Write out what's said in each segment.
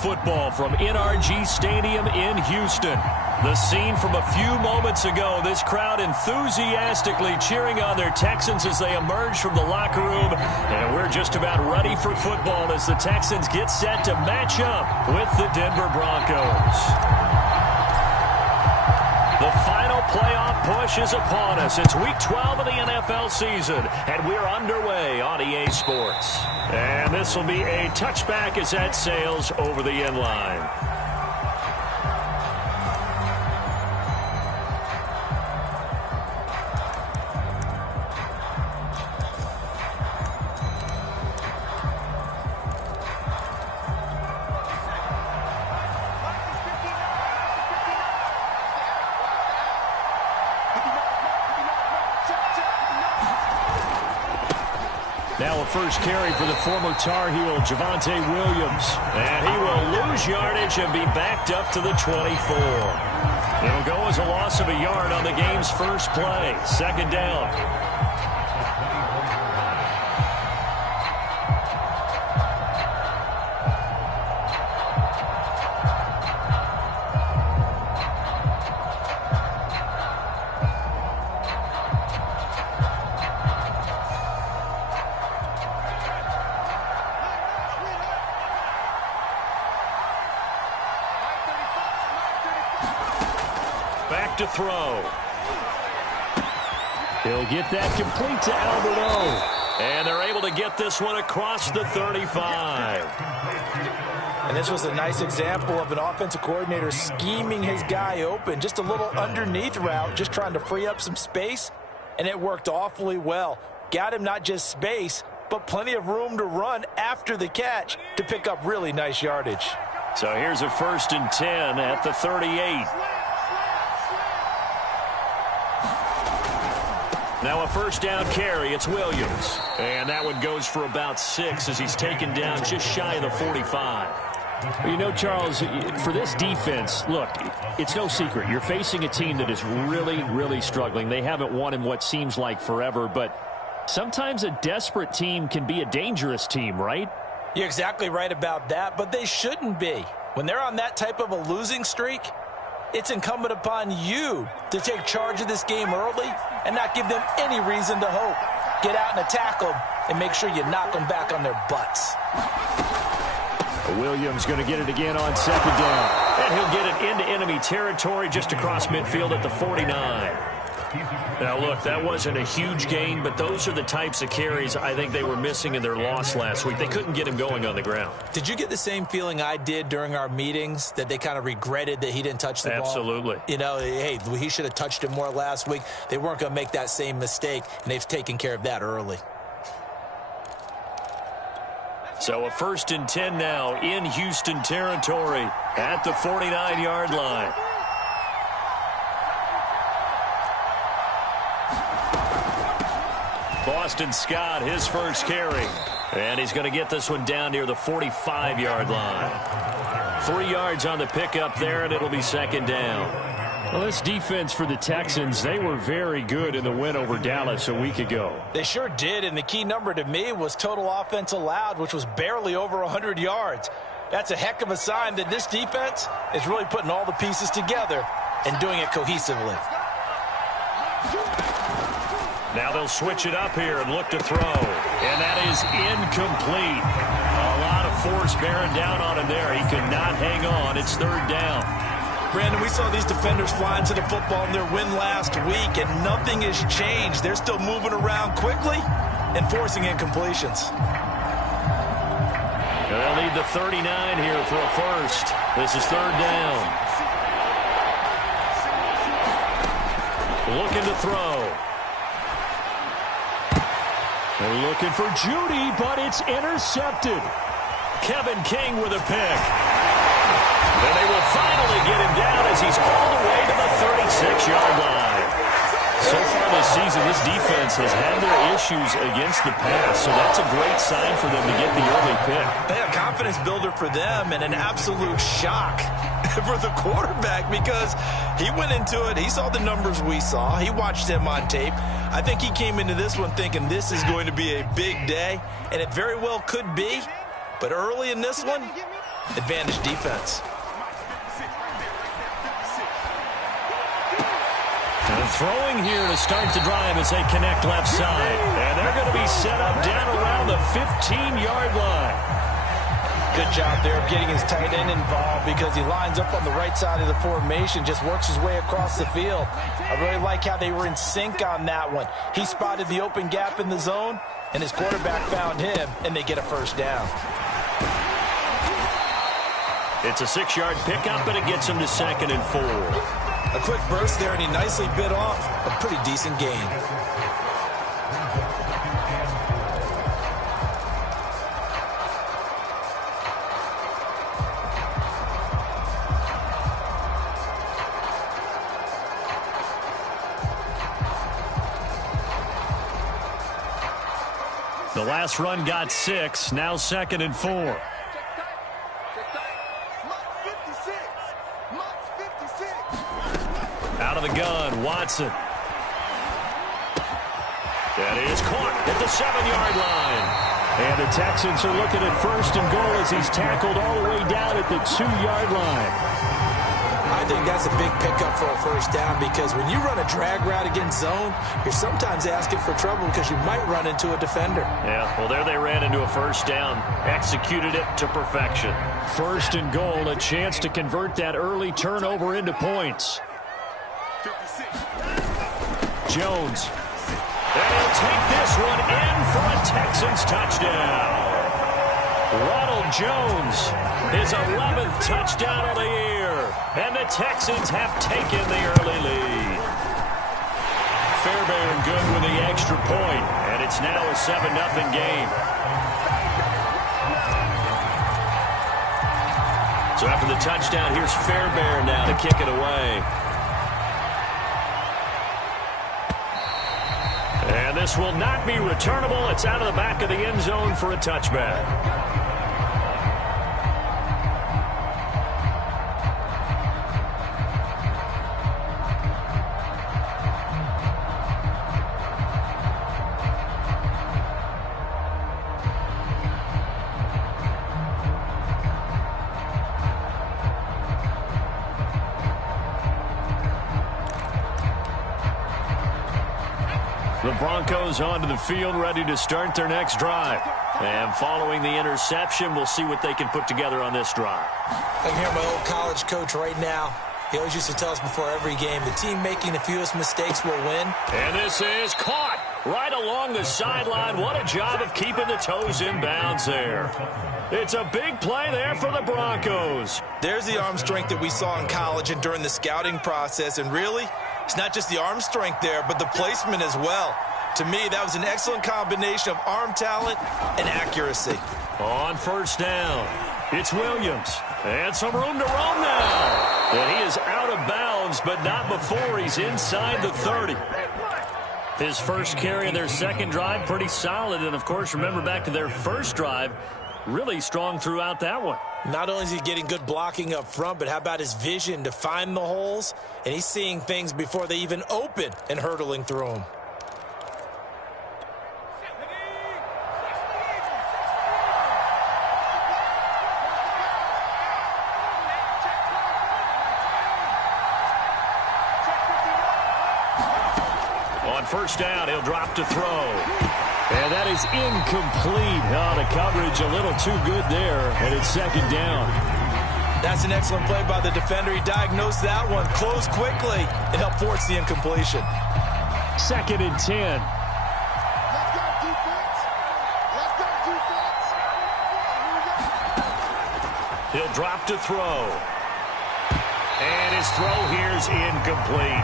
football from NRG Stadium in Houston. The scene from a few moments ago, this crowd enthusiastically cheering on their Texans as they emerge from the locker room. And we're just about ready for football as the Texans get set to match up with the Denver Broncos. The final playoff push is upon us. It's Week 12 of the NFL season, and we're underway on EA Sports. And this will be a touchback as that sails over the end line. Now a first carry for the former Tar Heel, Javonte Williams. And he will lose yardage and be backed up to the 24. It'll go as a loss of a yard on the game's first play. Second down. Back to throw. He'll get that complete to Albert O. And they're able to get this one across the 35. And this was a nice example of an offensive coordinator scheming his guy open. Just a little underneath route, just trying to free up some space. And it worked awfully well. Got him not just space, but plenty of room to run after the catch to pick up really nice yardage. So here's a 1st and 10 at the 38. Now a first down carry. It's Williams. And that one goes for about 6 as he's taken down just shy of the 45. Well, you know, Charles, for this defense, look, it's no secret. You're facing a team that is really, really struggling. They haven't won in what seems like forever, but sometimes a desperate team can be a dangerous team, right? You're exactly right about that, but they shouldn't be. When they're on that type of a losing streak, it's incumbent upon you to take charge of this game early and not give them any reason to hope. Get out and attack them and make sure you knock them back on their butts. Williams going to get it again on second down. And he'll get it into enemy territory just across midfield at the 49. Now, look, that wasn't a huge gain, but those are the types of carries I think they were missing in their loss last week. They couldn't get him going on the ground. Did you get the same feeling I did during our meetings, that they kind of regretted that he didn't touch the ball? Absolutely. You know, hey, he should have touched it more last week. They weren't going to make that same mistake, and they've taken care of that early. So a 1st and 10 now in Houston territory at the 49-yard line. Boston Scott, his first carry. And he's going to get this one down near the 45-yard line. 3 yards on the pickup there, and it'll be second down. Well, this defense for the Texans, they were very good in the win over Dallas a week ago. They sure did, and the key number to me was total offense allowed, which was barely over 100 yards. That's a heck of a sign that this defense is really putting all the pieces together and doing it cohesively. Now they'll switch it up here and look to throw. And that is incomplete. A lot of force bearing down on him there. He could not hang on. It's third down. Brandon, we saw these defenders fly into the football in their win last week, and nothing has changed. They're still moving around quickly and forcing incompletions. They'll need the 39 here for a first. This is third down. Looking to throw. They're looking for Judy, but it's intercepted. Kevin King with a pick. And they will finally get him down as he's all the way to the 36-yard line. So far this season, this defense has had their issues against the pass, so that's a great sign for them to get the early pick. A confidence builder for them and an absolute shock for the quarterback, because he went into it, he saw the numbers we saw, he watched him on tape. I think he came into this one thinking this is going to be a big day, and it very well could be. But early in this one, advantage defense. And throwing here to start the drive as they connect left side. And they're going to be set up down around the 15-yard line. Good job there of getting his tight end involved because he lines up on the right side of the formation, just works his way across the field. I really like how they were in sync on that one. He spotted the open gap in the zone, and his quarterback found him, and they get a first down. It's a 6-yard pickup, and it gets him to 2nd and 4. A quick burst there, and he nicely bit off a pretty decent gain. The last run got 6, now 2nd and 4. Out of the gun, Watson. That is caught at the 7-yard line. And the Texans are looking at 1st and goal as he's tackled all the way down at the 2-yard line. I think that's a big pickup for a first down because when you run a drag route against zone, you're sometimes asking for trouble because you might run into a defender. Yeah, well, there they ran into a first down. Executed it to perfection. 1st and goal, a chance to convert that early turnover into points. Jones. And he'll take this one in for a Texans touchdown. Ronald Jones, his 11th touchdown of the year. And the Texans have taken the early lead. Fairbairn good with the extra point, and it's now a 7-0 game. So after the touchdown, here's Fairbairn now to kick it away. And this will not be returnable. It's out of the back of the end zone for a touchback. The Broncos onto the field, ready to start their next drive. And following the interception, we'll see what they can put together on this drive. I can hear my old college coach right now. He always used to tell us before every game, the team making the fewest mistakes will win. And this is caught right along the sideline. What a job of keeping the toes in bounds there. It's a big play there for the Broncos. There's the arm strength that we saw in college and during the scouting process. And really, it's not just the arm strength there, but the placement as well. To me, that was an excellent combination of arm talent and accuracy. On first down, it's Williams. And some room to roam now. And he is out of bounds, but not before he's inside the 30. His first carry of their second drive, pretty solid. And, of course, remember back to their first drive, really strong throughout that one. Not only is he getting good blocking up front, but how about his vision to find the holes? And he's seeing things before they even open and hurdling through them. On first down, he'll drop to throw. And that is incomplete. Oh, the coverage a little too good there, and it's second down. That's an excellent play by the defender. He diagnosed that one, closed quickly, and helped force the incompletion. 2nd and 10. He'll drop to throw. And his throw here is incomplete.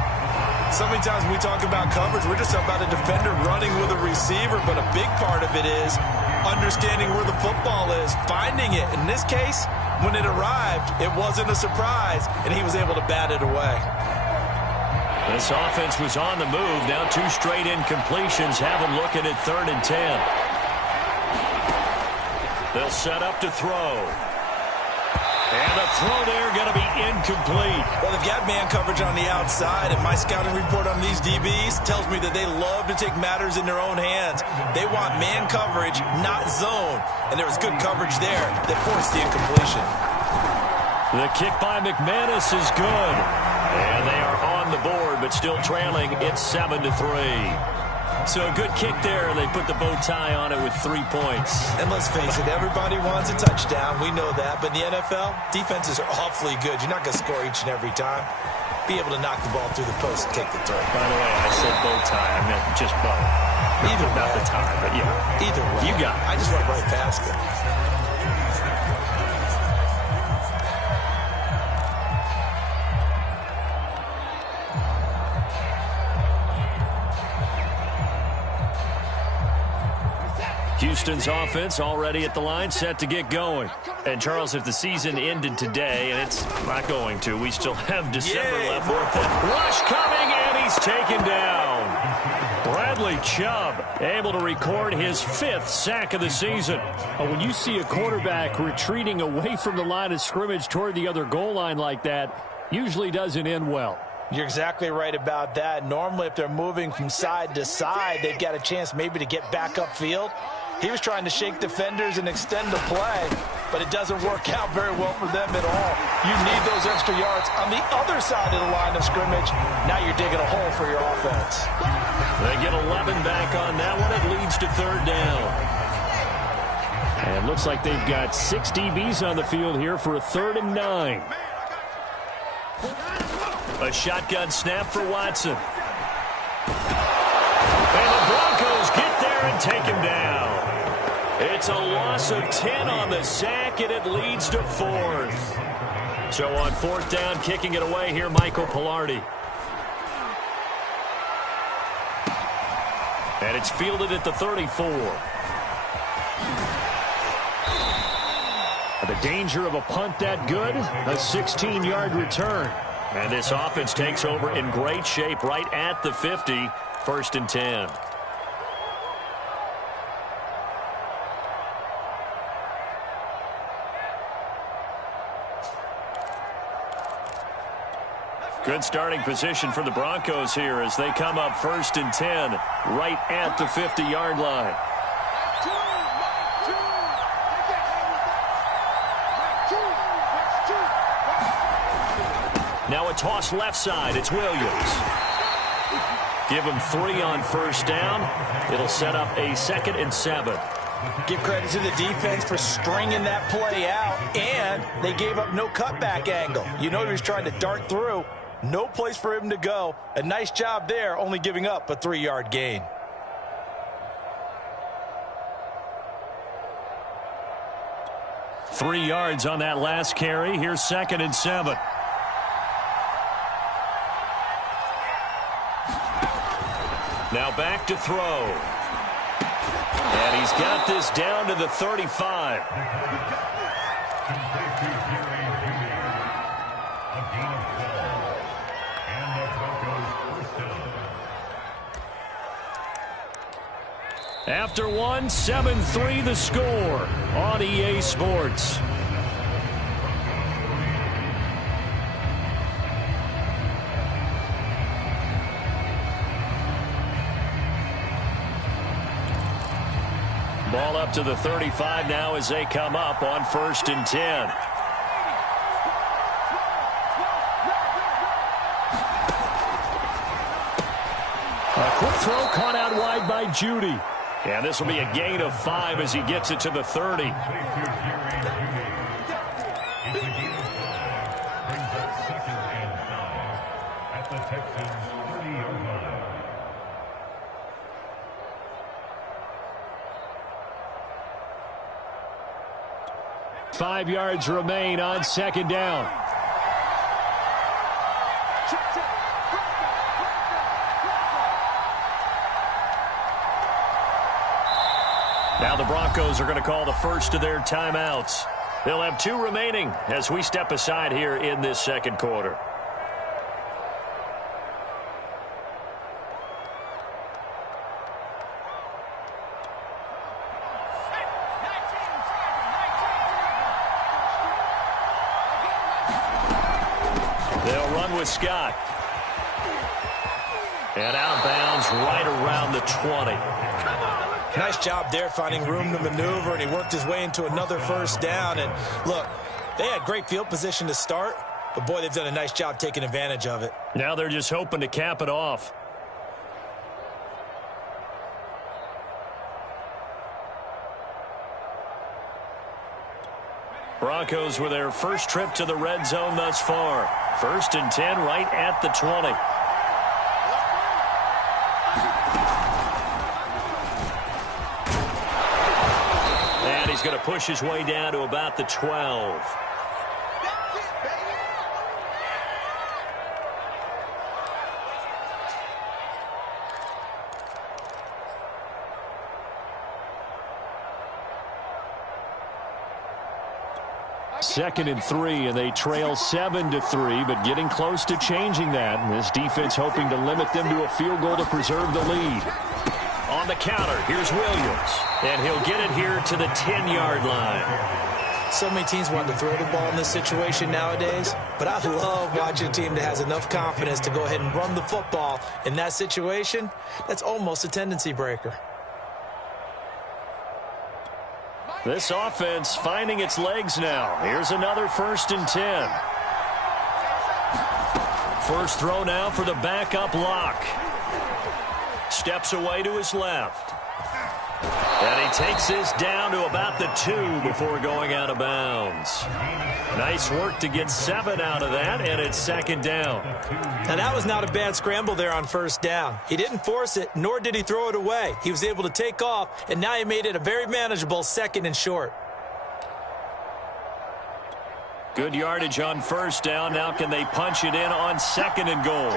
So many times when we talk about coverage, we're just talking about a defender running with a receiver, but a big part of it is understanding where the football is, finding it. In this case, when it arrived, it wasn't a surprise, and he was able to bat it away. This offense was on the move. Now 2 straight incompletions have them looking at 3rd and 10. They'll set up to throw. And the throw there going to be incomplete. Well, they've got man coverage on the outside, and my scouting report on these DBs tells me that they love to take matters in their own hands. They want man coverage, not zone. And there was good coverage there that forced the incompletion. The kick by McManus is good. And they are on the board, but still trailing. It's 7-3. So a good kick there. They put the bow tie on it with 3 points. And let's face it, everybody wants a touchdown. We know that. But in the NFL, defenses are awfully good. You're not going to score each and every time. Be able to knock the ball through the post and take the throw. By the way, I said bow tie. I meant just bow. Either not way. the tie, but yeah. Either way. You got it. I just went right past it. Houston's offense already at the line, set to get going. And, Charles, if the season ended today, and it's not going to, we still have December left. Rush coming, and he's taken down. Bradley Chubb able to record his 5th sack of the season. When you see a quarterback retreating away from the line of scrimmage toward the other goal line like that, usually doesn't end well. You're exactly right about that. Normally, if they're moving from side to side, they've got a chance maybe to get back upfield. He was trying to shake defenders and extend the play, but it doesn't work out very well for them at all. You need those extra yards on the other side of the line of scrimmage. Now you're digging a hole for your offense. They get 11 back on that one. It leads to 3rd down. And it looks like they've got 6 DBs on the field here for a 3rd and 9. A shotgun snap for Watson. And the Broncos get there and take him down. It's a loss of 10 on the sack, and it leads to 4th. So on 4th down, kicking it away here, Michael Pilardi. And it's fielded at the 34. The danger of a punt that good, a 16-yard return. And this offense takes over in great shape right at the 50, 1st and 10. Good starting position for the Broncos here as they come up 1st and 10 right at the 50-yard line. Now a toss left side. It's Williams. Give him 3 on 1st down. It'll set up a 2nd and 7. Give credit to the defense for stringing that play out, and they gave up no cutback angle. You know he was trying to dart through. No place for him to go. A nice job there, only giving up a 3-yard gain. Three yards on that last carry. Here's 2nd and 7. Now back to throw. And he's got this down to the 35. After one, 7-3 the score on EA Sports. Ball up to the 35 now as they come up on 1st and 10. A quick throw caught out wide by Judy. And this will be a gain of 5 as he gets it to the 30. 5 yards remain on 2nd down. Now the Broncos are going to call the first of their timeouts. They'll have 2 remaining as we step aside here in this 2nd quarter. They'll run with Scott. And outbounds right around the 20. Nice job there finding room to maneuver, and he worked his way into another 1st down. And look, They had great field position to start, but boy, they've done a nice job taking advantage of it. Now they're just hoping to cap it off. Broncos with their first trip to the red zone thus far. 1st and 10 right at the 20. And he's going to push his way down to about the 12. Second and 3, and they trail 7-3, but getting close to changing that. And this defense hoping to limit them to a field goal to preserve the lead. On the counter, here's Williams, and he'll get it here to the 10-yard line. So many teams want to throw the ball in this situation nowadays, but I love watching a team that has enough confidence to go ahead and run the football in that situation. That's almost a tendency breaker. This offense finding its legs now. Here's another 1st and 10. First throw now for the backup lock. Steps away to his left. And he takes this down to about the 2 before going out of bounds. Nice work to get 7 out of that, and it's 2nd down. Now, that was not a bad scramble there on 1st down. He didn't force it, nor did he throw it away. He was able to take off, and now he made it a very manageable 2nd and short. Good yardage on 1st down. Now can they punch it in on 2nd and goal?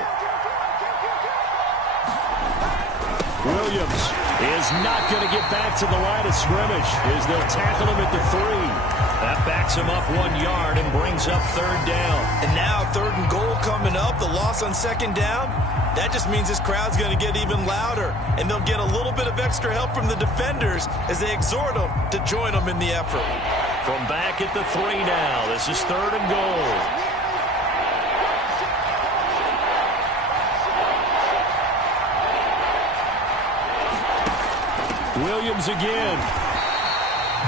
Williams is not going to get back to the line of scrimmage as they'll tackle him at the 3. That backs him up 1 yard and brings up 3rd down. And now 3rd and goal coming up, the loss on 2nd down. That just means this crowd's going to get even louder, and they'll get a little bit of extra help from the defenders as they exhort them to join them in the effort. From back at the 3 now, this is 3rd and goal. Williams again.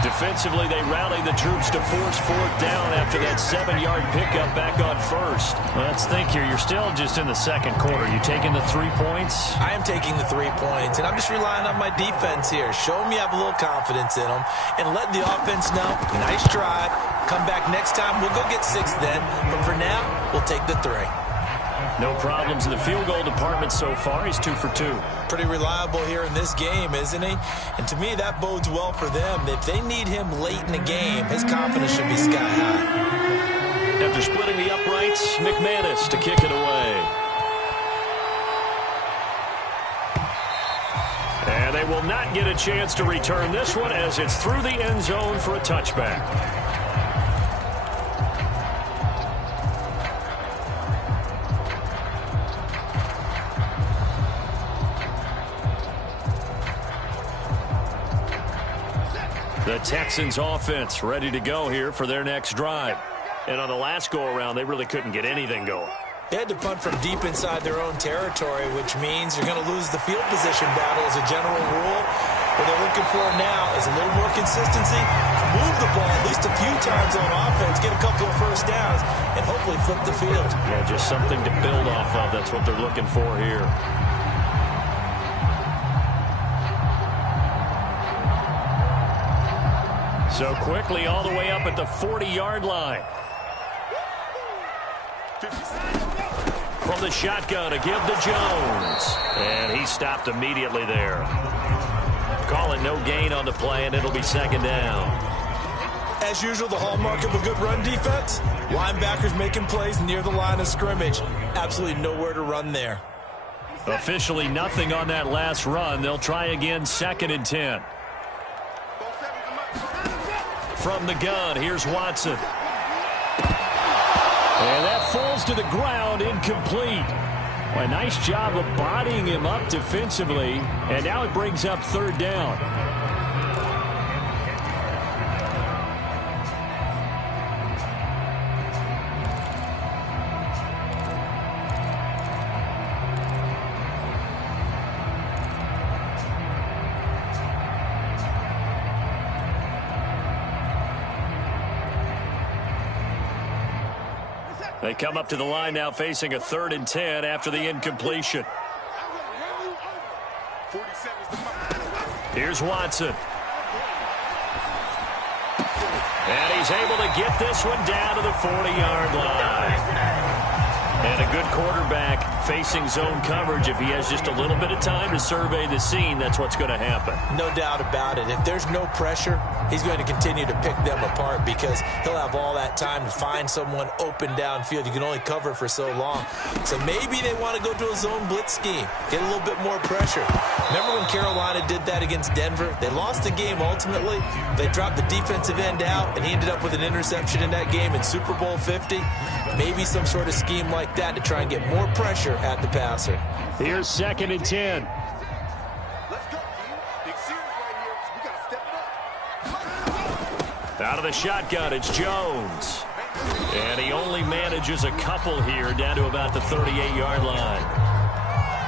Defensively, they rally the troops to force 4th down after that 7-yard pickup back on 1st. Let's think here. You're still just in the 2nd quarter. You taking the 3 points? I am taking the 3 points, and I'm just relying on my defense here. Show them you have a little confidence in them, and let the offense know, nice drive. Come back next time. We'll go get 6 then, but for now, we'll take the 3. No problems in the field goal department so far. He's 2 for 2. Pretty reliable here in this game, isn't he? And to me, that bodes well for them. If they need him late in the game, his confidence should be sky high. After splitting the uprights, McManus to kick it away. And they will not get a chance to return this one as it's through the end zone for a touchback. The Texans offense ready to go here for their next drive. And on the last go-around, they really couldn't get anything going. They had to punt from deep inside their own territory, which means you're going to lose the field position battle as a general rule. What they're looking for now is a little more consistency, move the ball at least a few times on offense, get a couple of 1st downs, and hopefully flip the field. Yeah, just something to build off of. That's what they're looking for here. So quickly all the way up at the 40-yard line. From the shotgun to give to Jones. And he stopped immediately there. Call it no gain on the play, and it'll be 2nd down. As usual, the hallmark of a good run defense, linebackers making plays near the line of scrimmage. Absolutely nowhere to run there. Officially nothing on that last run. They'll try again 2nd and 10. From the gun, here's Watson. And that falls to the ground, incomplete. A nice job of bodying him up defensively, and now it brings up 3rd down. They come up to the line now facing a 3rd and 10 after the incompletion. Here's Watson. And he's able to get this one down to the 40-yard line. And a good quarterback facing zone coverage. If he has just a little bit of time to survey the scene, that's what's going to happen. No doubt about it. If there's no pressure, he's going to continue to pick them apart because he'll have all that time to find someone open downfield. You can only cover for so long. So maybe they want to go to a zone blitz scheme, get a little bit more pressure. Remember when Carolina did that against Denver? They lost the game ultimately. They dropped the defensive end out, and he ended up with an interception in that game in Super Bowl 50. Maybe some sort of scheme like that to try and get more pressure at the passer. Here's 2nd and 10. Out of the shotgun, it's Jones. And he only manages a couple here down to about the 38-yard line.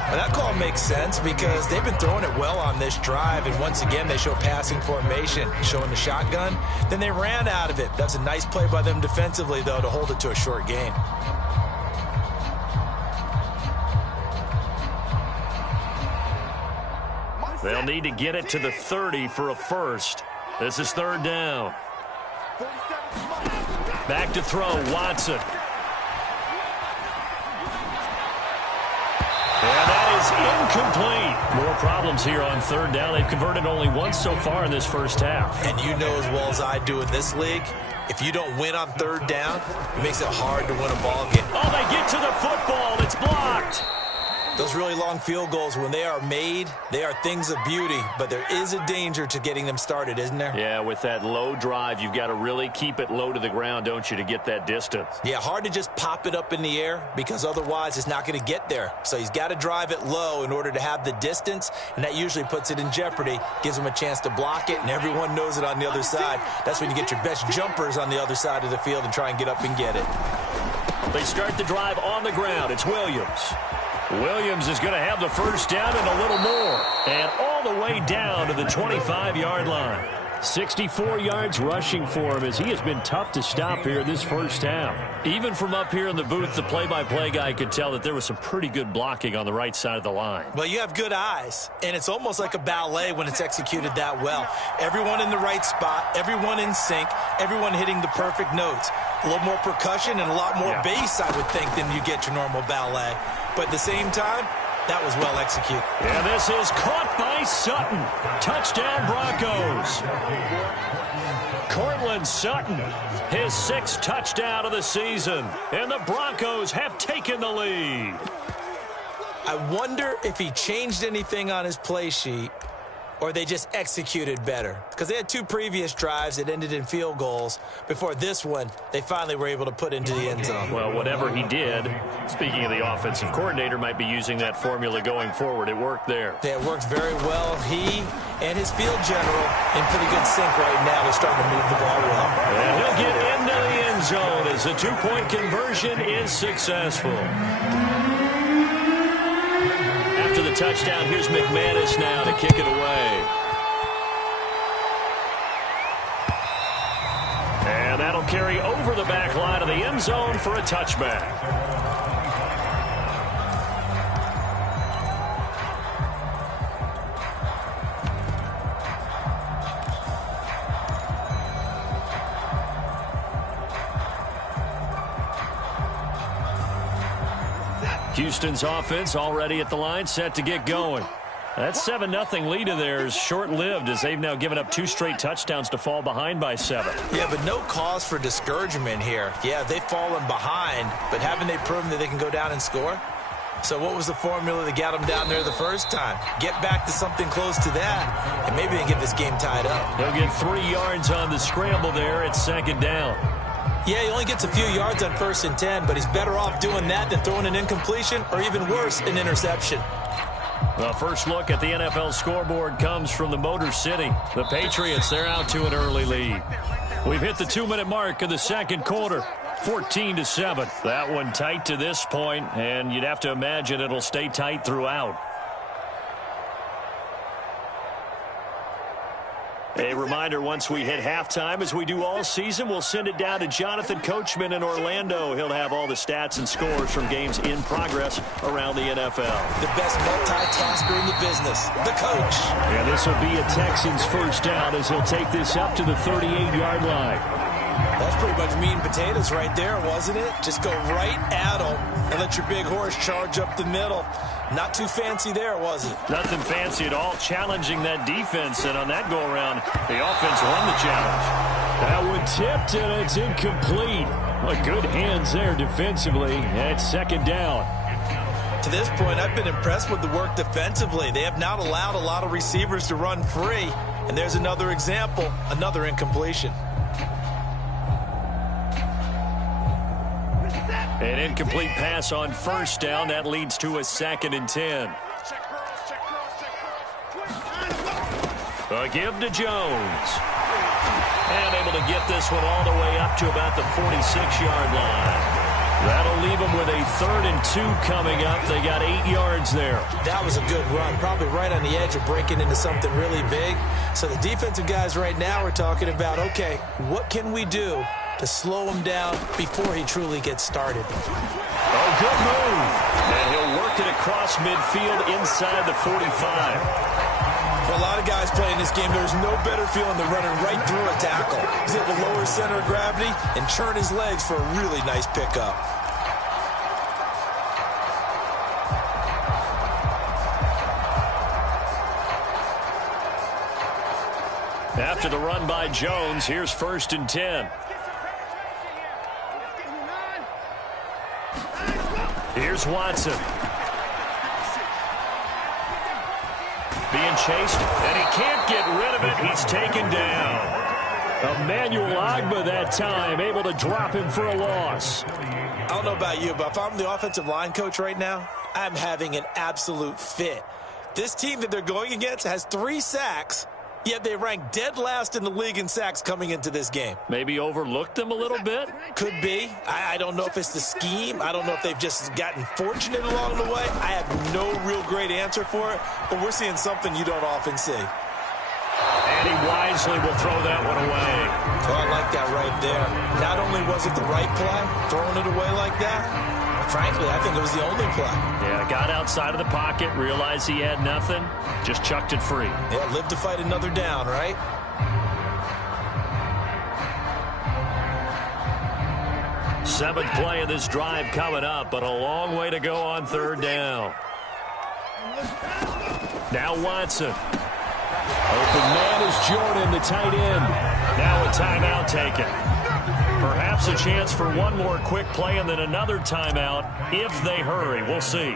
Well, that call makes sense because they've been throwing it well on this drive, and once again they show passing formation, showing the shotgun. Then they ran out of it. That's a nice play by them defensively, though, to hold it to a short gain. They'll need to get it to the 30 for a first. This is 3rd down. Back to throw, Watson. And that is incomplete. More problems here on 3rd down. They've converted only once so far in this first half. And you know as well as I do in this league, if you don't win on 3rd down, it makes it hard to win a ball game. Oh, they get to the football. It's blocked. Those really long field goals, when they are made, they are things of beauty, but there is a danger to getting them started, isn't there? Yeah, with that low drive, you've got to really keep it low to the ground, don't you, to get that distance? Yeah, hard to just pop it up in the air because otherwise it's not going to get there. So he's got to drive it low in order to have the distance, and that usually puts it in jeopardy, gives him a chance to block it, and everyone knows it on the other side. That's when you get your best jumpers on the other side of the field and try and get up and get it. They start the drive on the ground. It's Williams. Williams is going to have the first down and a little more. And all the way down to the 25-yard line. 64 yards rushing for him as he has been tough to stop here this first half. Even from up here in the booth, the play-by-play guy could tell that there was some pretty good blocking on the right side of the line. Well, you have good eyes, and it's almost like a ballet when it's executed that well. Everyone in the right spot, everyone in sync, everyone hitting the perfect notes. A little more percussion and a lot more bass, I would think, than you get your normal ballet. But at the same time, that was well executed. And this is caught by Sutton. Touchdown, Broncos. Cortland Sutton, his 6th touchdown of the season. And the Broncos have taken the lead. I wonder if he changed anything on his play sheet or they just executed better. Because they had 2 previous drives that ended in field goals. Before this one, they finally were able to put into the end zone. Well, whatever he did, speaking of the offensive coordinator, might be using that formula going forward. It worked there. Yeah, it worked very well. He and his field general in pretty good sync right now. They're starting to move the ball well. And he'll get into the end zone as the 2-point conversion is successful. After the touchdown, here's McManus now to kick it away. And that'll carry over the back line of the end zone for a touchback. Houston's offense already at the line, set to get going. That 7-0 lead of theirs short-lived as they've now given up 2 straight touchdowns to fall behind by 7. Yeah, but no cause for discouragement here. Yeah, they've fallen behind, but haven't they proven that they can go down and score? So what was the formula that got them down there the first time? Get back to something close to that, and maybe they can get this game tied up. He'll get 3 yards on the scramble there at 2nd down. Yeah, he only gets a few yards on 1st and 10, but he's better off doing that than throwing an incompletion or even worse, an interception. The first look at the NFL scoreboard comes from the Motor City. The Patriots, they're out to an early lead. We've hit the 2-minute mark of the second quarter, 14-7. That one tight to this point, and you'd have to imagine it'll stay tight throughout. A reminder, once we hit halftime, as we do all season, we'll send it down to Jonathan Coachman in Orlando. He'll have all the stats and scores from games in progress around the NFL. The best multitasker in the business, the coach. And this will be a Texans first down as he'll take this up to the 38-yard line. That's pretty much meat and potatoes right there, wasn't it? Just go right at them and let your big horse charge up the middle. Not too fancy there, was it? Nothing fancy at all, challenging that defense, and on that go-around, the offense won the challenge. That one tipped, and it's incomplete. Well, good hands there defensively. It's second down. To this point, I've been impressed with the work defensively. They have not allowed a lot of receivers to run free, and there's another example, another incompletion. An incomplete pass on first down. That leads to a 2nd and 10. A give to Jones. And able to get this one all the way up to about the 46-yard line. That'll leave them with a 3rd and 2 coming up. They got 8 yards there. That was a good run, probably right on the edge of breaking into something really big. So the defensive guys right now are talking about, okay, what can we do to slow him down before he truly gets started? Oh, good move. And he'll work it across midfield inside the 45. For a lot of guys playing this game, there's no better feeling than running right through a tackle. He's able to lower his center of gravity and churn his legs for a really nice pickup. After the run by Jones, here's 1st and 10. Here's Watson. Being chased, and he can't get rid of it. He's taken down. Emmanuel Ogbah that time, able to drop him for a loss. I don't know about you, but if I'm the offensive line coach right now, I'm having an absolute fit. This team that they're going against has 3 sacks, yet they rank dead last in the league in sacks coming into this game. Maybe overlooked them a little bit? Could be. I don't know if it's the scheme. I don't know if they've just gotten fortunate along the way. I have no real great answer for it, but we're seeing something you don't often see. And he wisely will throw that one away. Oh, I like that right there. Not only was it the right play, throwing it away like that, frankly, I think it was the only play. Yeah, got outside of the pocket, realized he had nothing, just chucked it free. Yeah, live to fight another down, right? Seventh play of this drive coming up, but a long way to go on 3rd down. Now Watson. Open man is Jordan, the tight end. Now a timeout taken. Perhaps a chance for one more quick play and then another timeout if they hurry. We'll see.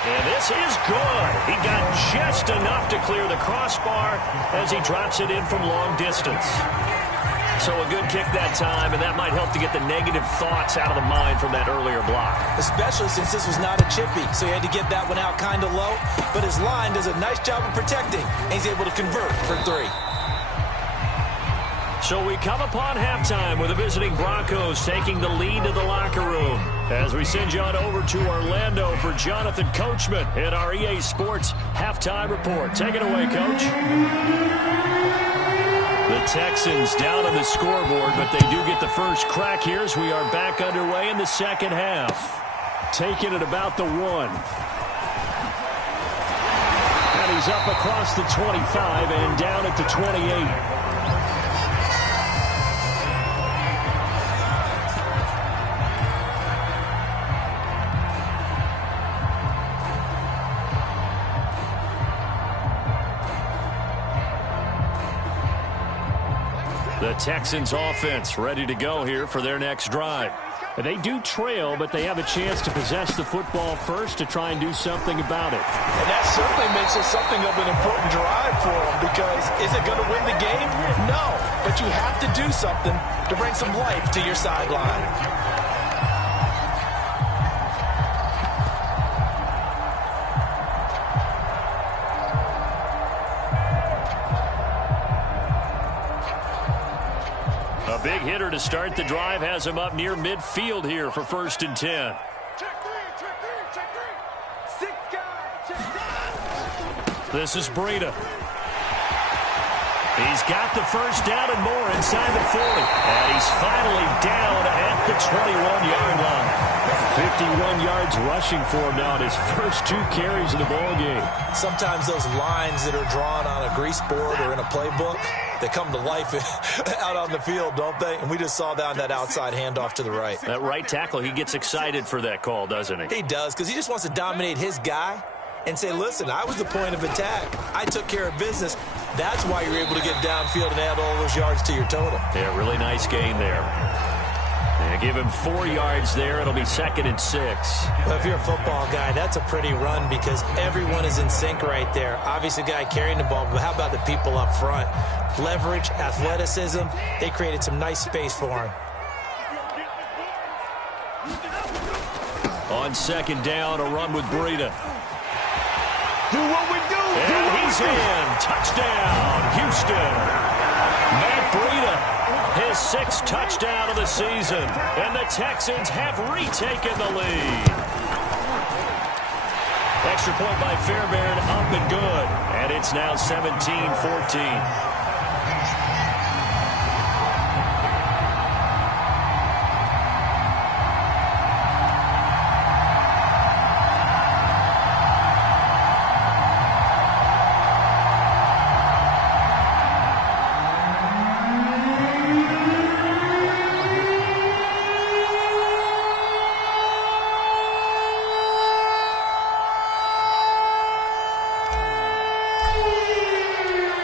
And this is good. He got just enough to clear the crossbar as he drops it in from long distance. So a good kick that time, and that might help to get the negative thoughts out of the mind from that earlier block. Especially since this was not a chippy, so he had to get that one out kind of low. But his line does a nice job of protecting, and he's able to convert for 3. So we come upon halftime with the visiting Broncos taking the lead to the locker room. As we send you on over to Orlando for Jonathan Coachman in our EA Sports Halftime Report. Take it away, Coach. The Texans down on the scoreboard, but they do get the first crack here as we are back underway in the second half. Taking it about the 1. And he's up across the 25 and down at the 28. The Texans offense ready to go here for their next drive. They do trail, but they have a chance to possess the football first to try and do something about it. And that certainly makes it something of an important drive for them, because is it going to win the game? No, but you have to do something to bring some life to your sideline. A big hitter to start the drive has him up near midfield here for 1st and 10. Check three. 6 guys. Check This is Breida. He's got the first down and more inside the 40. And he's finally down at the 21-yard line. 51 yards rushing for him now at his first 2 carries of the ball game. Sometimes those lines that are drawn on a grease board or in a playbook, they come to life out on the field, don't they? And we just saw that on that outside handoff to the right. That right tackle, he gets excited for that call, doesn't he? He does, because he just wants to dominate his guy and say, listen, I was the point of attack. I took care of business. That's why you're able to get downfield and add all those yards to your total. Yeah, really nice gain there. And give him 4 yards there. It'll be 2nd and 6. Well, if you're a football guy, that's a pretty run because everyone is in sync right there. Obviously, the guy carrying the ball, but how about the people up front? Leverage, athleticism. They created some nice space for him. On 2nd down, a run with Breida. Do what we do. And he's in. Touchdown, Houston. Matt Breida, his 6th touchdown of the season. And the Texans have retaken the lead. Extra point by Fairbairn, up and good. And it's now 17-14.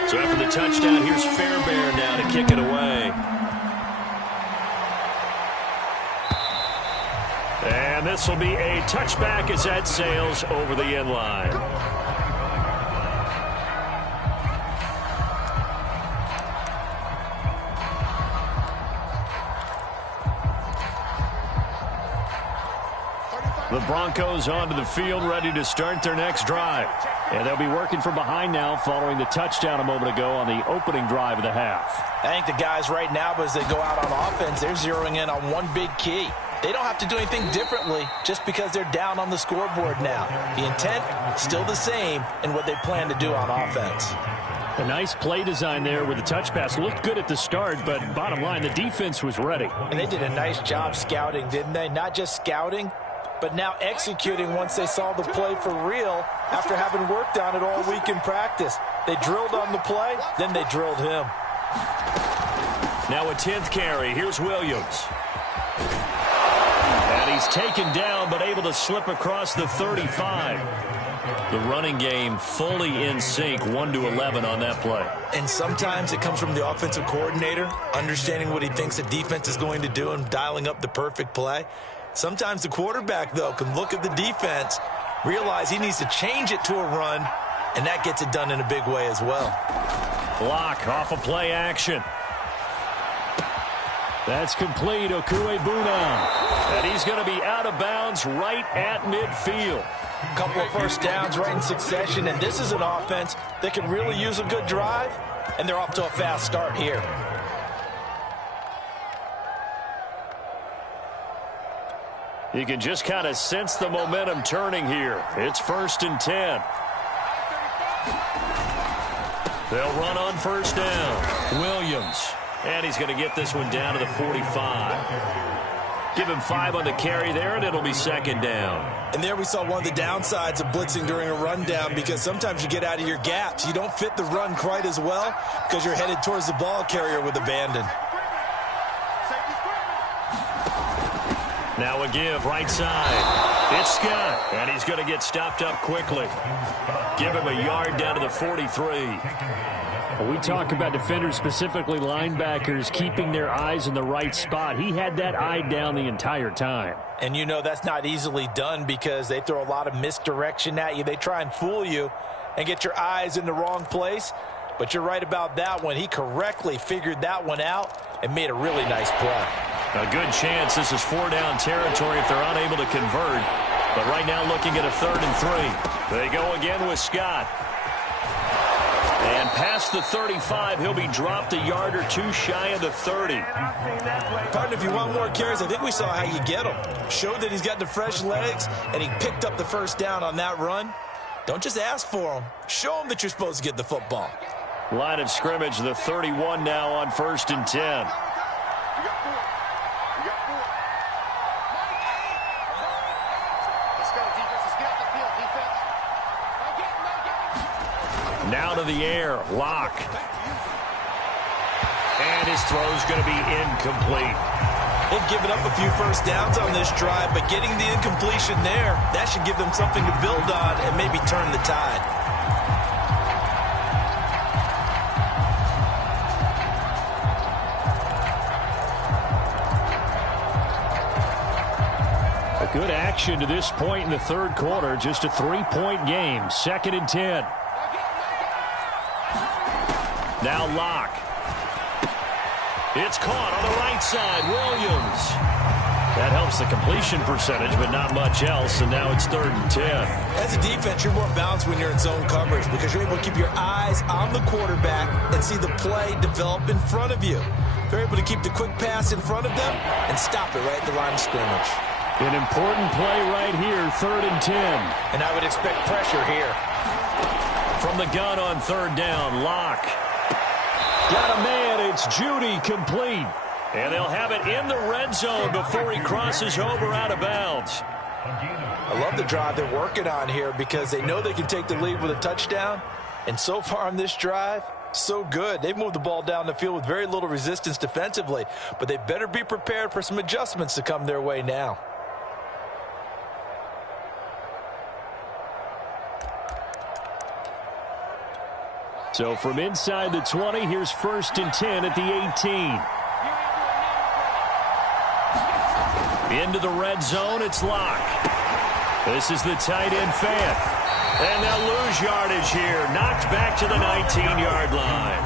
So after the touchdown, here's Fairbairn now to kick it away. And this will be a touchback as that sails over the end line. The Broncos onto the field, ready to start their next drive. And they'll be working from behind now following the touchdown a moment ago on the opening drive of the half. I think the guys right now, as they go out on offense, they're zeroing in on one big key. They don't have to do anything differently just because they're down on the scoreboard now. The intent, still the same in what they plan to do on offense. A nice play design there with the touch pass. Looked good at the start, but bottom line, the defense was ready. And they did a nice job scouting, didn't they? Not just scouting, but now executing once they saw the play for real after having worked on it all week in practice. They drilled on the play, then they drilled him. Now a 10th carry. Here's Williams. And he's taken down, but able to slip across the 35. The running game fully in sync, 1-11 on that play. And sometimes it comes from the offensive coordinator, understanding what he thinks the defense is going to do and dialing up the perfect play. Sometimes the quarterback, though, can look at the defense, realize he needs to change it to a run, and that gets it done in a big way as well. Block off of play action. That's complete, Okuebuna. And he's going to be out of bounds right at midfield. A couple of first downs right in succession, and this is an offense that can really use a good drive, and they're off to a fast start here. You can just kind of sense the momentum turning here. It's 1st and 10. They'll run on first down. Williams. And he's going to get this one down to the 45. Give him 5 on the carry there, and it'll be 2nd down. And there we saw one of the downsides of blitzing during a rundown, because sometimes you get out of your gaps. You don't fit the run quite as well because you're headed towards the ball carrier with abandon. Now a give right side. It's Scott, and he's going to get stopped up quickly. Give him a yard down to the 43. Well, we talk about defenders, specifically linebackers, keeping their eyes in the right spot. He had that eye down the entire time. And you know that's not easily done because they throw a lot of misdirection at you. They try and fool you and get your eyes in the wrong place. But you're right about that one. He correctly figured that one out and made a really nice play. A good chance this is 4-down territory if they're unable to convert. But right now looking at a 3rd and 3. They go again with Scott. And past the 35, he'll be dropped a yard or 2 shy of the 30. Partner, if you want more carries, I think we saw how you get him. Showed that he's got the fresh legs, and he picked up the first down on that run. Don't just ask for them. Show them that you're supposed to get the football. Line of scrimmage, the 31 now on 1st and 10. Now to the air, Locke. And his throw's going to be incomplete. They've given up a few first downs on this drive, but getting the incompletion there, that should give them something to build on and maybe turn the tide. A good action to this point in the third quarter. Just a 3-point game. 2nd and 10. Now Locke. It's caught on the right side. Williams. That helps the completion percentage, but not much else. And now it's 3rd and 10. As a defense, you're more balanced when you're in zone coverage because you're able to keep your eyes on the quarterback and see the play develop in front of you. They're able to keep the quick pass in front of them and stop it right at the line of scrimmage. An important play right here, 3rd and 10. And I would expect pressure here. From the gun on 3rd down, Locke. Got a man, it's Judy, complete. And they'll have it in the red zone before he crosses over out of bounds. I love the drive they're working on here because they know they can take the lead with a touchdown. And so far on this drive, so good. They've moved the ball down the field with very little resistance defensively, but they better be prepared for some adjustments to come their way now. So from inside the 20, here's 1st and 10 at the 18. Into the red zone, it's Locke. This is the tight end Fant. And they'll lose yardage here. Knocked back to the 19-yard line.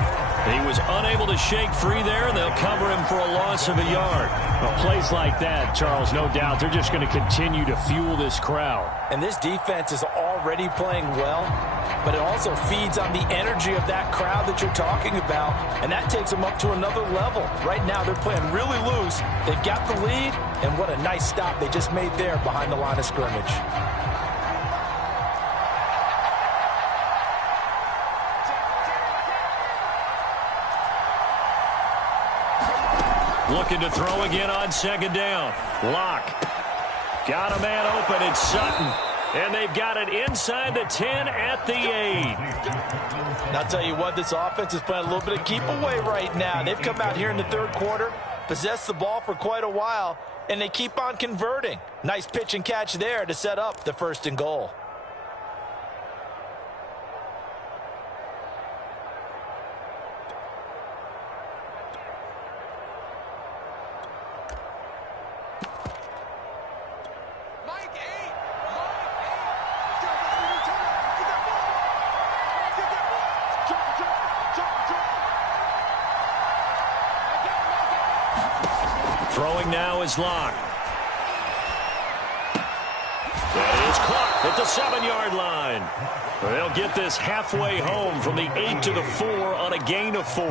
He was unable to shake free there, and they'll cover him for a loss of a yard. Well, plays like that, Charles, no doubt, they're just going to continue to fuel this crowd. And this defense is already playing well, but it also feeds on the energy of that crowd that you're talking about, and that takes them up to another level. Right now, they're playing really loose. They've got the lead, and what a nice stop they just made there behind the line of scrimmage. Looking to throw again on 2nd down. Locke. Got a man open. It's Sutton. And they've got it inside the 10 at the 8. And I'll tell you what, this offense is playing a little bit of keep away right now. They've come out here in the third quarter, possessed the ball for quite a while, and they keep on converting. Nice pitch and catch there to set up the 1st and goal. Throwing now is Locke. That is caught at the 7-yard line. They'll get this halfway home from the 8 to the 4 on a gain of 4.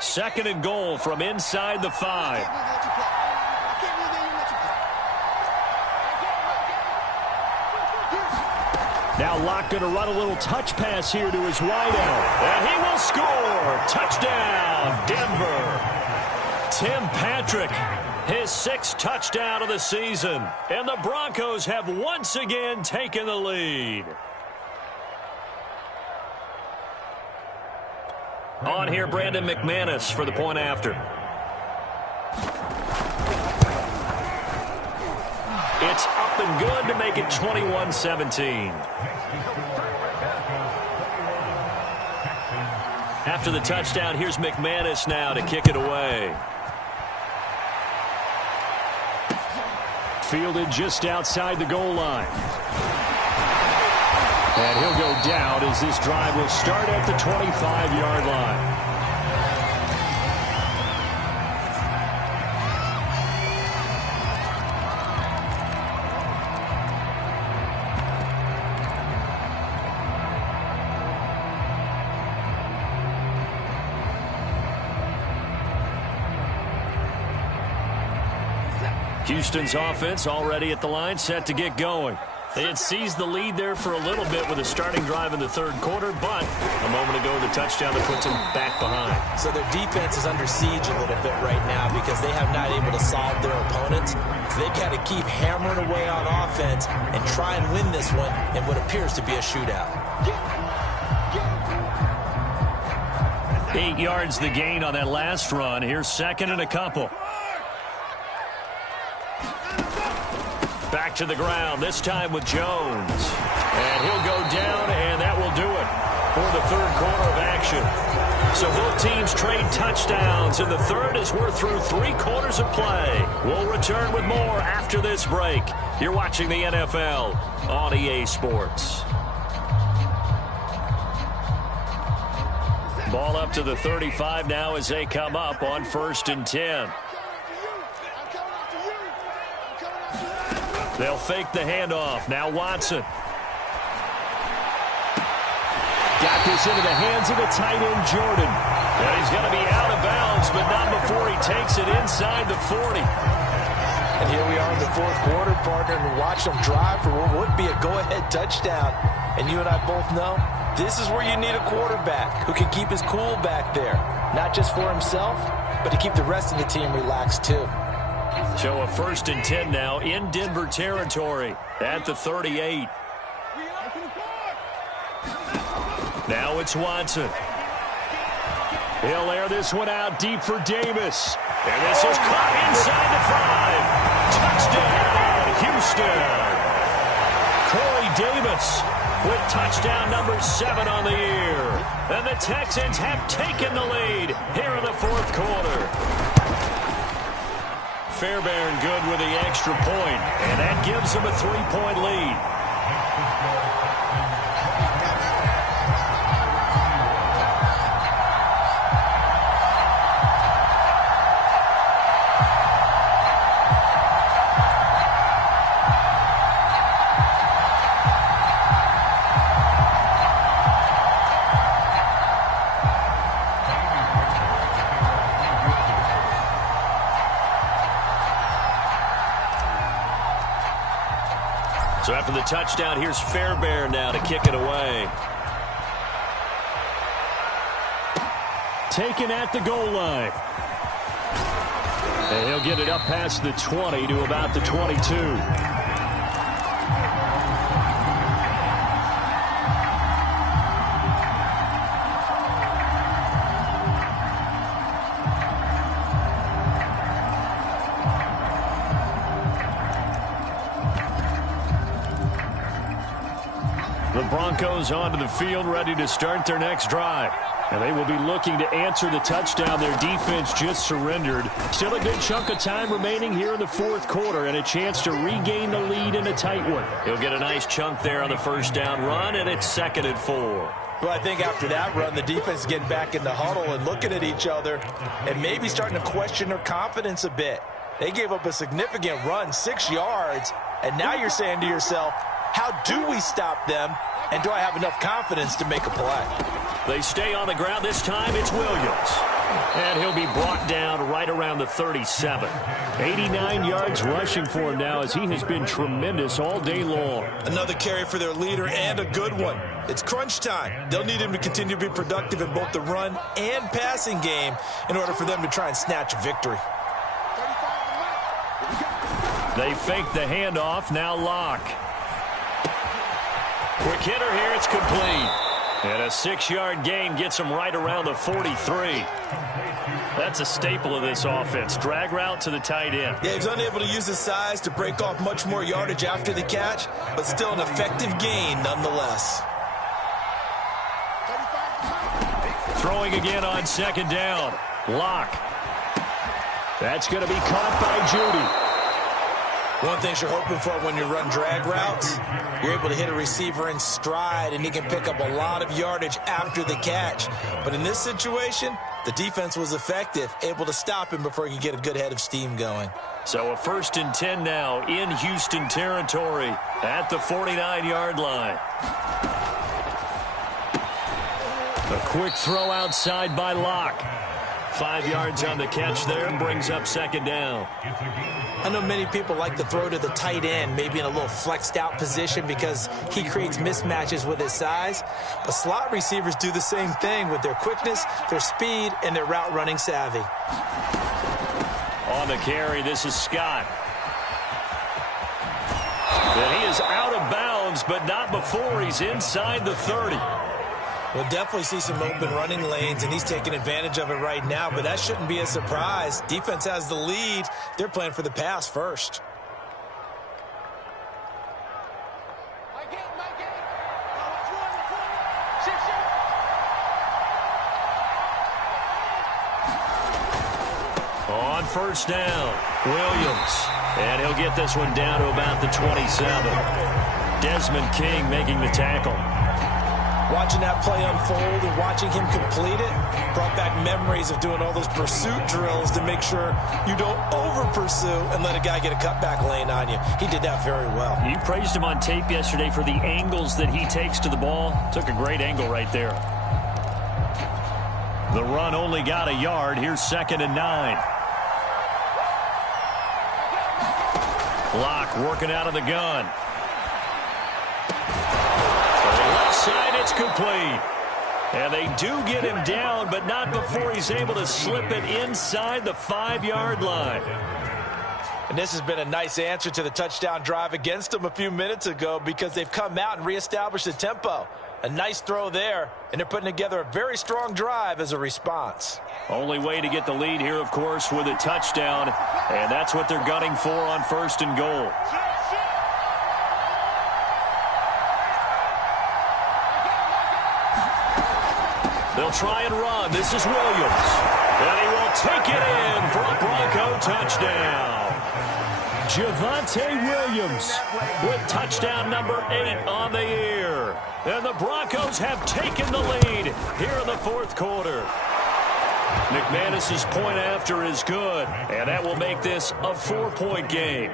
Second and goal from inside the 5. Now Locke going to run a little touch pass here to his wideout. And he will score. Touchdown, Denver. Tim Patrick, his 6th touchdown of the season. And the Broncos have once again taken the lead. On here, Brandon McManus for the point after. It's up and good to make it 21-17. After the touchdown, here's McManus now to kick it away. Fielded just outside the goal line. And he'll go down as this drive will start at the 25-yard line. Houston's offense already at the line, set to get going. They had seized the lead there for a little bit with a starting drive in the third quarter, but a moment ago the touchdown that puts them back behind. So their defense is under siege a little bit right now because they have not able to solve their opponents. So they've got to keep hammering away on offense and try and win this one in what appears to be a shootout. 8 yards the gain on that last run. Here's second and a couple. Back to the ground, this time with Jones. And he'll go down, and that will do it for the third quarter of action. So both teams trade touchdowns, and the third as we're through 3 quarters of play. We'll return with more after this break. You're watching the NFL on EA Sports. Ball up to the 35 now as they come up on 1st and 10. They'll fake the handoff. Now Watson. Got this into the hands of the tight end, Jordan. And he's going to be out of bounds, but not before he takes it inside the 40. And here we are in the fourth quarter, partner, and watch them drive for what would be a go-ahead touchdown. And you and I both know this is where you need a quarterback who can keep his cool back there. Not just for himself, but to keep the rest of the team relaxed too. So a 1st and 10 now in Denver territory at the 38. Now it's Watson. He'll air this one out deep for Davis. And this is caught inside the 5. Touchdown, Houston. Corey Davis with touchdown number 7 on the year. And the Texans have taken the lead here in the fourth quarter. Fairbairn good with the extra point, and that gives them a 3-point lead. So after the touchdown, here's Fairbairn now to kick it away. Taken at the goal line. And he'll get it up past the 20 to about the 22. The Broncos onto the field, ready to start their next drive. And they will be looking to answer the touchdown their defense just surrendered. Still a good chunk of time remaining here in the fourth quarter and a chance to regain the lead in a tight one. He'll get a nice chunk there on the first down run, and it's 2nd and 4. Well, I think after that run, the defense is getting back in the huddle and looking at each other and maybe starting to question their confidence a bit. They gave up a significant run, 6 yards, and now you're saying to yourself, how do we stop them, and do I have enough confidence to make a play? They stay on the ground. This time it's Williams. And he'll be brought down right around the 37. 89 yards rushing for him now as he has been tremendous all day long. Another carry for their leader and a good one. It's crunch time. They'll need him to continue to be productive in both the run and passing game in order for them to try and snatch a victory. They fake the handoff. Now Locke. Quick hitter here. It's complete. And a 6-yard gain gets him right around the 43. That's a staple of this offense. Drag route to the tight end. Yeah, he's unable to use his size to break off much more yardage after the catch, but still an effective gain nonetheless. Throwing again on 2nd down. Locke. That's going to be caught by Judy. One thing you're hoping for when you run drag routes, you're able to hit a receiver in stride, and he can pick up a lot of yardage after the catch. But in this situation, the defense was effective, able to stop him before he could get a good head of steam going. So a 1st and 10 now in Houston territory at the 49-yard line. A quick throw outside by Locke. 5 yards on the catch there, brings up second down. I know many people like to throw to the tight end, maybe in a little flexed out position because he creates mismatches with his size. But slot receivers do the same thing with their quickness, their speed, and their route running savvy. On the carry, this is Scott. And he is out of bounds, but not before he's inside the 30. We'll definitely see some open running lanes, and he's taking advantage of it right now, but that shouldn't be a surprise. Defense has the lead. They're playing for the pass first. On first down, Williams. And he'll get this one down to about the 27. Desmond King making the tackle. Watching that play unfold and watching him complete it brought back memories of doing all those pursuit drills to make sure you don't over-pursue and let a guy get a cutback lane on you. He did that very well. You praised him on tape yesterday for the angles that he takes to the ball. Took a great angle right there. The run only got a yard. Here's 2nd and 9. Block working out of the gun. Side, it's complete. And they do get him down, but not before he's able to slip it inside the 5-yard line. And this has been a nice answer to the touchdown drive against them a few minutes ago because they've come out and reestablished the tempo. A nice throw there, and they're putting together a very strong drive as a response. Only way to get the lead here, of course, with a touchdown, and that's what they're gunning for on 1st and goal. They'll try and run. This is Williams. And he will take it in for a Bronco touchdown. Javonte Williams with touchdown number 8 on the year. And the Broncos have taken the lead here in the 4th quarter. McManus's point after is good, and that will make this a 4-point game.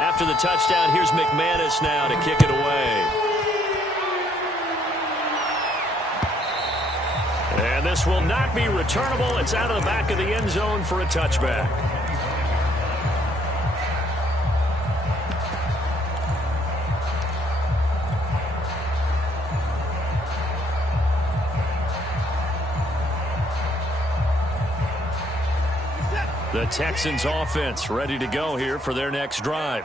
After the touchdown, here's McManus now to kick it away. And this will not be returnable. It's out of the back of the end zone for a touchback. The Texans offense ready to go here for their next drive.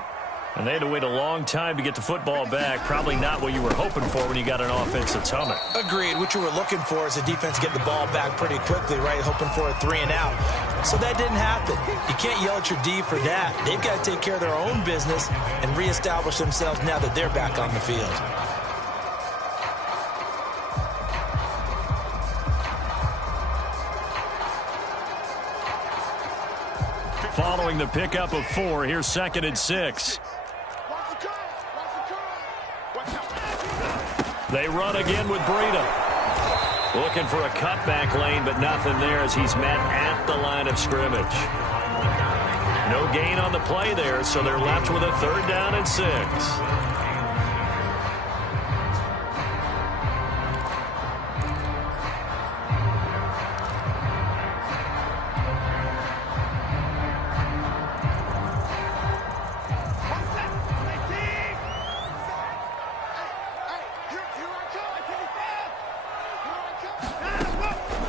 And they had to wait a long time to get the football back. Probably not what you were hoping for when you got an offense that's humming. Agreed. What you were looking for is the defense getting the ball back pretty quickly, right? Hoping for a 3 and out. So that didn't happen. You can't yell at your D for that. They've got to take care of their own business and reestablish themselves now that they're back on the field. Following the pickup of 4, here's 2nd and 6. They run again with Breida. Looking for a cutback lane, but nothing there as he's met at the line of scrimmage. No gain on the play there, so they're left with a 3rd down and 6.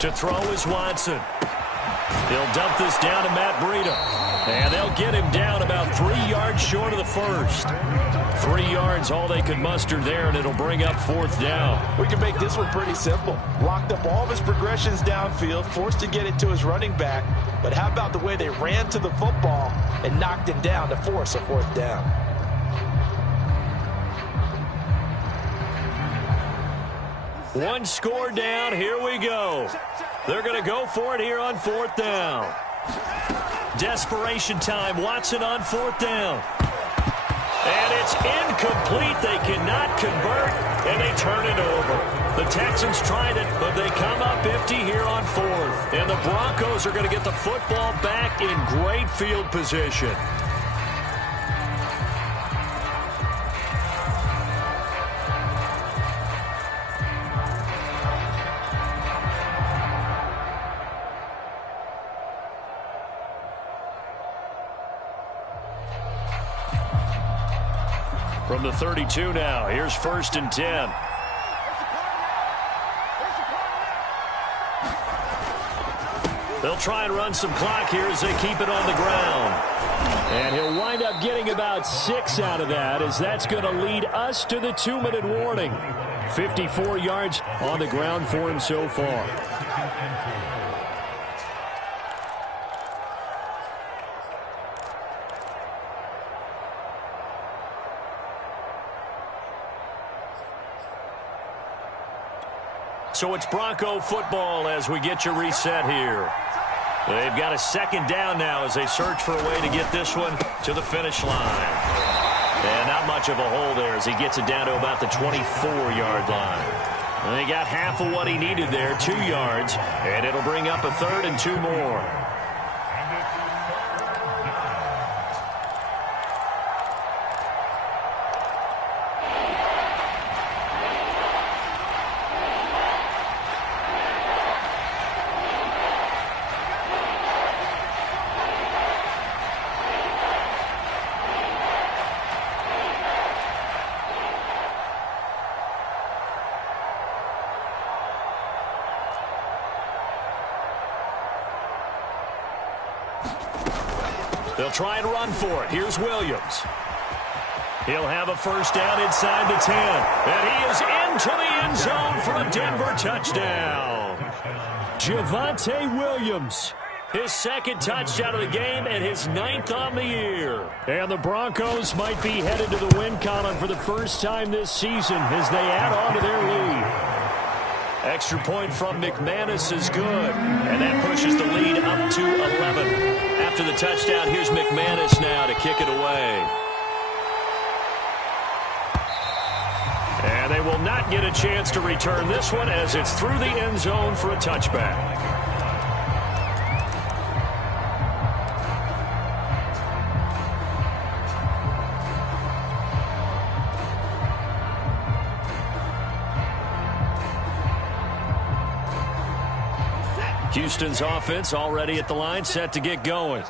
To throw is Watson. He'll dump this down to Matt Breida. And they'll get him down about 3 yards short of the 1st. 3 yards, all they could muster there, and it'll bring up 4th down. We can make this one pretty simple. Locked up all of his progressions downfield, forced to get it to his running back. But how about the way they ran to the football and knocked him down to force a 4th down? One score down. Here we go. They're going to go for it here on 4th down. Desperation time. Watson on 4th down. And it's incomplete. They cannot convert, and they turn it over. The Texans tried it, but they come up empty here on 4th. And the Broncos are going to get the football back in great field position. From the 32 now, here's 1st and 10. They'll try and run some clock here as they keep it on the ground. And he'll wind up getting about 6 out of that, as that's going to lead us to the 2-minute warning. 54 yards on the ground for him so far. So it's Bronco football as we get you reset here. They've got a 2nd down now as they search for a way to get this one to the finish line. And not much of a hole there as he gets it down to about the 24-yard line. And they got half of what he needed there, 2 yards, and it'll bring up a 3rd and 2 more. They'll try and run for it. Here's Williams. He'll have a 1st down inside the 10. And he is into the end zone for a Denver touchdown. Javonte Williams. His 2nd touchdown of the game and his 9th on the year. And the Broncos might be headed to the win column for the first time this season as they add on to their lead. Extra point from McManus is good. And that pushes the lead up to 11. After the touchdown, here's McManus now to kick it away. And they will not get a chance to return this one as it's through the end zone for a touchback. Houston's offense already at the line, set to get going.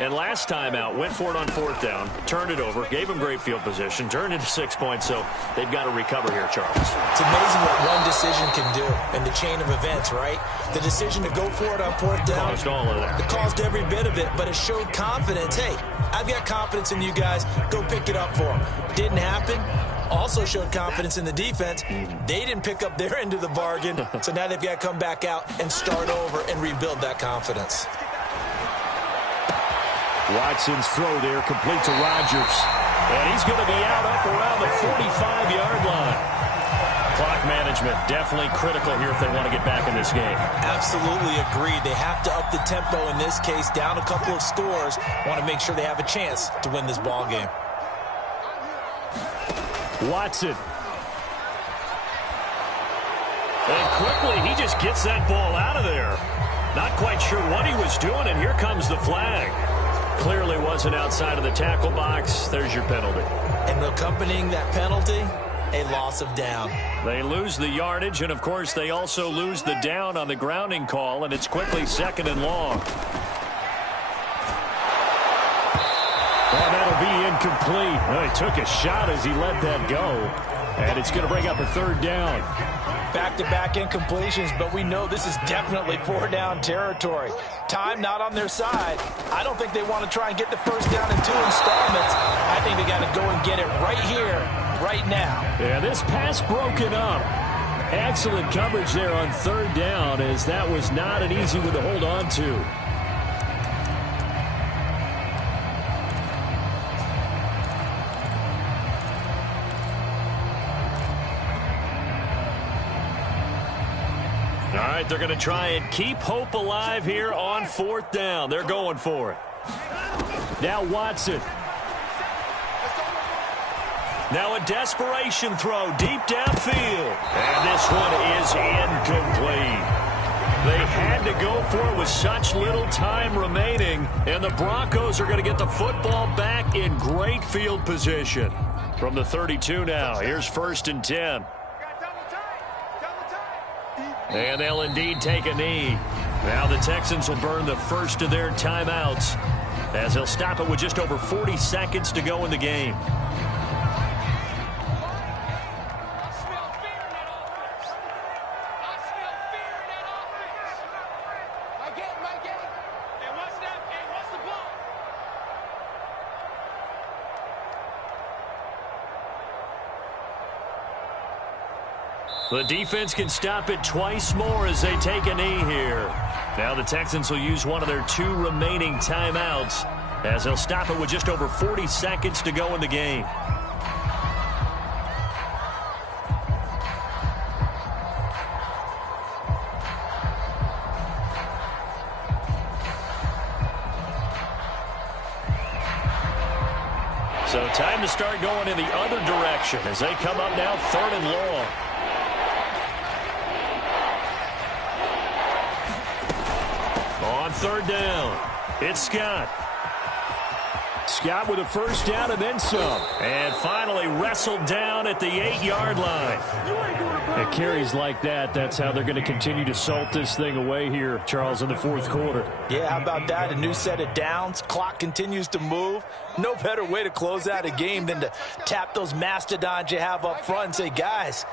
And last time out, went for it on 4th down, turned it over, gave them great field position, turned into 6 points, so they've got to recover here, Charles. It's amazing what one decision can do in the chain of events, right? The decision to go for it on 4th down. Caused all of that. It caused every bit of it, but it showed confidence. Hey, I've got confidence in you guys. Go pick it up for them. Didn't happen. Also showed confidence in the defense. They didn't pick up their end of the bargain, so now they've got to come back out and start over and rebuild that confidence. Watson's throw there complete to Rodgers. And he's going to be out up around the 45-yard line. Clock management definitely critical here if they want to get back in this game. Absolutely agreed. They have to up the tempo in this case, down a couple of scores. Want to make sure they have a chance to win this ball game. Watson. And quickly, he just gets that ball out of there. Not quite sure what he was doing, and here comes the flag. Clearly wasn't outside of the tackle box. There's your penalty. And accompanying that penalty, a loss of down. They lose the yardage, and of course they also lose the down on the grounding call, and it's quickly 2nd and long. Oh, that'll be incomplete. Well, he took a shot as he let that go. And it's going to bring up a 3rd down. Back-to-back incompletions, but we know this is definitely 4-down territory. Time not on their side. I don't think they want to try and get the 1st down in 2 installments. I think they got to go and get it right here, right now. Yeah, this pass broken up. Excellent coverage there on 3rd down, as that was not an easy one to hold on to. All right, they're going to try and keep hope alive here on 4th down. They're going for it. Now Watson. Now a desperation throw deep downfield. And this one is incomplete. They had to go for it with such little time remaining. And the Broncos are going to get the football back in great field position. From the 32 now, here's 1st and 10. And they'll indeed take a knee. Now the Texans will burn the first of their timeouts as they'll stop it with just over 40 seconds to go in the game. The defense can stop it twice more as they take a knee here. Now the Texans will use one of their 2 remaining timeouts as they'll stop it with just over 40 seconds to go in the game. So time to start going in the other direction as they come up now 3rd and long. On 3rd down, it's Scott. Scott with a first down and then some. And finally wrestled down at the 8-yard line. At carries like that, that's how they're going to continue to salt this thing away here, Charles, in the 4th quarter. Yeah, how about that? A new set of downs. Clock continues to move. No better way to close out a game than to tap those mastodons you have up front and say, guys,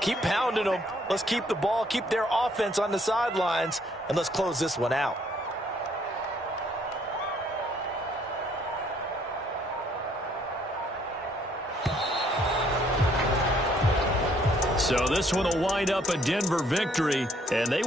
keep pounding them. Let's keep the ball, keep their offense on the sidelines, and let's close this one out. So this one will wind up a Denver victory, and they